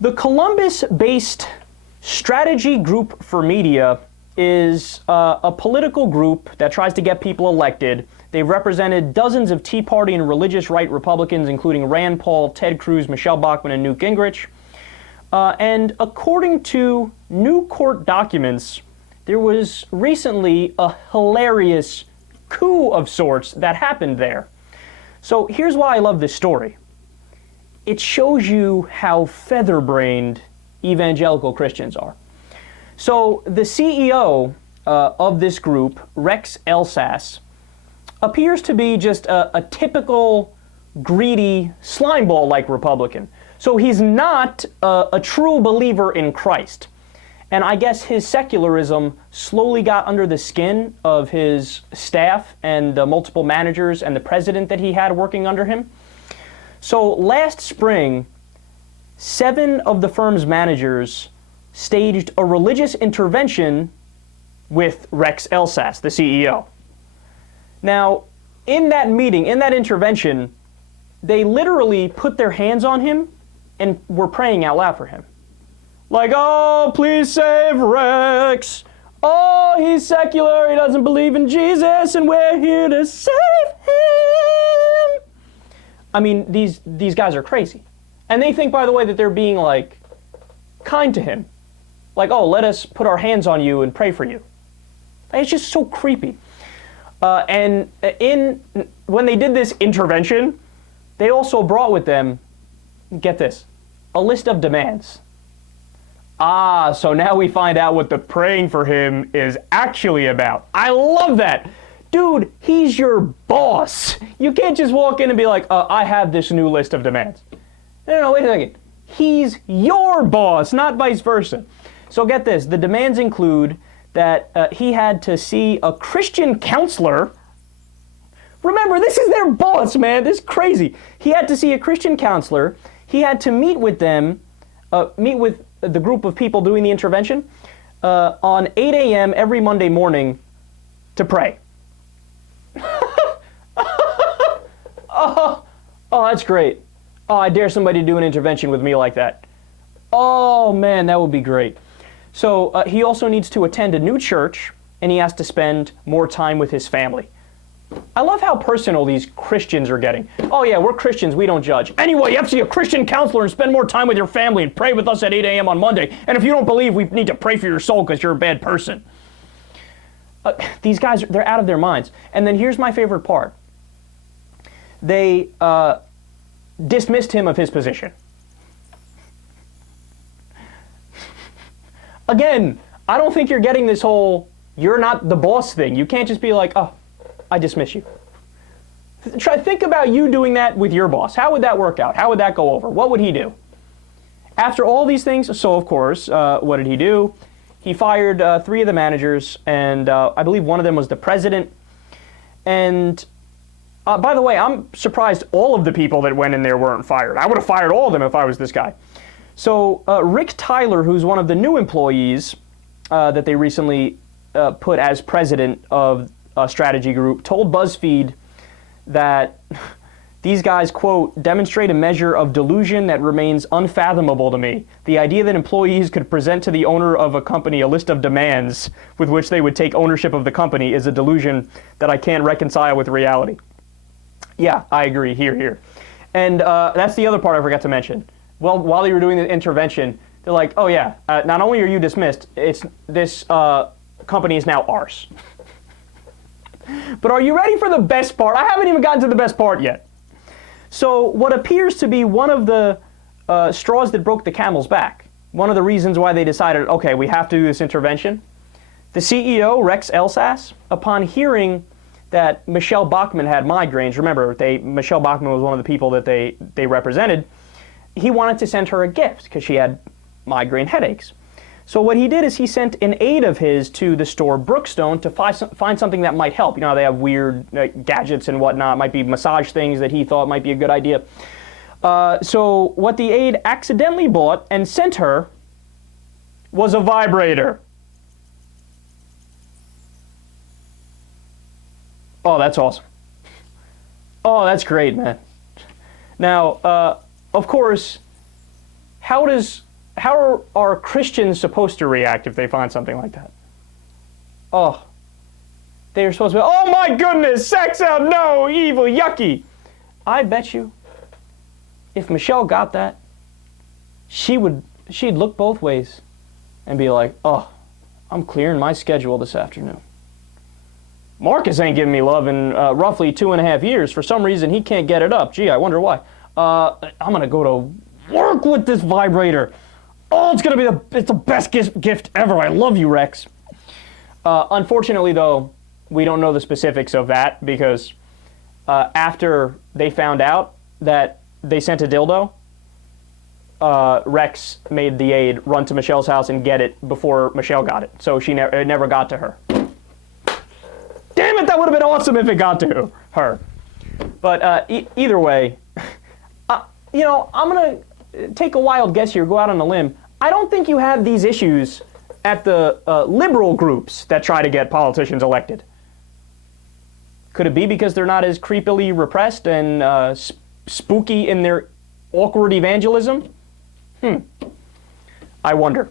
The Columbus-based Strategy Group for Media is a political group that tries to get people elected. They've represented dozens of Tea Party and religious right Republicans, including Rand Paul, Ted Cruz, Michele Bachmann, and Newt Gingrich. And according to new court documents, there was recently a hilarious coup of sorts that happened there. So here's why I love this story. It shows you how feather-brained evangelical Christians are. So the CEO of this group, Rex Elsas, appears to be just a typical greedy slimeball-like Republican. So he's not a true believer in Christ. And I guess his secularism slowly got under the skin of his staff and the multiple managers and the president that he had working under him. So last spring, 7 of the firm's managers staged a religious intervention with Rex Elsas, the CEO. Now, in that meeting, in that intervention, they literally put their hands on him and were praying out loud for him. Like, oh, please save Rex. Oh, he's secular, he doesn't believe in Jesus, and we're here to save him. I mean, these guys are crazy. And they think, by the way, that they're being, like, kind to him. Like, oh, let us put our hands on you and pray for you. It's just so creepy. And when they did this intervention, they also brought with them, get this, a list of demands. Ah, so now we find out what the praying for him is actually about. I love that. Dude, he's your boss. You can't just walk in and be like, I have this new list of demands. No, wait a second. He's your boss, not vice versa. So get this, the demands include that he had to see a Christian counselor. Remember, this is their boss, man. This is crazy. He had to see a Christian counselor. He had to meet with them, meet with the group of people doing the intervention on 8 a.m. every Monday morning to pray. Oh, that's great. Oh, I dare somebody to do an intervention with me like that. Oh, man, that would be great. So he also needs to attend a new church, and he has to spend more time with his family. I love how personal these Christians are getting. Oh, yeah, we're Christians. We don't judge. Anyway, you have to see a Christian counselor and spend more time with your family and pray with us at 8 a.m. on Monday. And if you don't believe, we need to pray for your soul because you're a bad person. These guys, they're out of their minds. And then here's my favorite part. They dismissed him of his position. Again, I don't think you're getting this whole, you're not the boss thing. You can't just be like, oh, I dismiss you. Think about you doing that with your boss. How would that work out? How would that go over? What would he do? After all these things, so of course, what did he do? He fired 3 of the managers, and I believe one of them was the president. And by the way, I'm surprised all of the people that went in there weren't fired. I would have fired all of them if I was this guy. So Rick Tyler, who's one of the new employees that they recently put as president of a strategy group, told BuzzFeed that these guys, quote, demonstrate a measure of delusion that remains unfathomable to me. The idea that employees could present to the owner of a company a list of demands with which they would take ownership of the company is a delusion that I can't reconcile with reality. Yeah, I agree. Here. And that's the other part I forgot to mention. Well, while they were doing the intervention, they're like, oh yeah, not only are you dismissed, this company is now ours. But are you ready for the best part? I haven't even gotten to the best part yet. So what appears to be one of the straws that broke the camel's back, one of the reasons why they decided, okay, we have to do this intervention, the CEO, Rex Elsas, upon hearing that Michele Bachmann had migraines, remember, Michele Bachmann was one of the people that they represented, he wanted to send her a gift because she had migraine headaches. So what he did is he sent an aide of his to the store Brookstone to find something that might help. You know how they have weird gadgets and whatnot, might be massage things that he thought might be a good idea. So what the aide accidentally bought and sent her was a vibrator. Oh, that's awesome. Oh, that's great, man. Now, of course, how are Christians supposed to react if they find something like that? Oh, they're supposed to be, oh my goodness, sex out, no, evil, yucky. I bet you, if Michelle got that, she'd look both ways and be like, oh, I'm clearing my schedule this afternoon. Marcus ain't giving me love in roughly 2.5 years. For some reason, he can't get it up. Gee, I wonder why. I'm going to go to work with this vibrator. Oh, it's the best gift ever. I love you, Rex. Unfortunately, though, we don't know the specifics of that because after they found out that they sent a dildo, Rex made the aide run to Michelle's house and get it before Michelle got it. So it never got to her. Damn it, that would have been awesome if it got to her. But either way, I'm going to take a wild guess here, go out on a limb. I don't think you have these issues at the liberal groups that try to get politicians elected. Could it be because they're not as creepily repressed and spooky in their awkward evangelism? I wonder.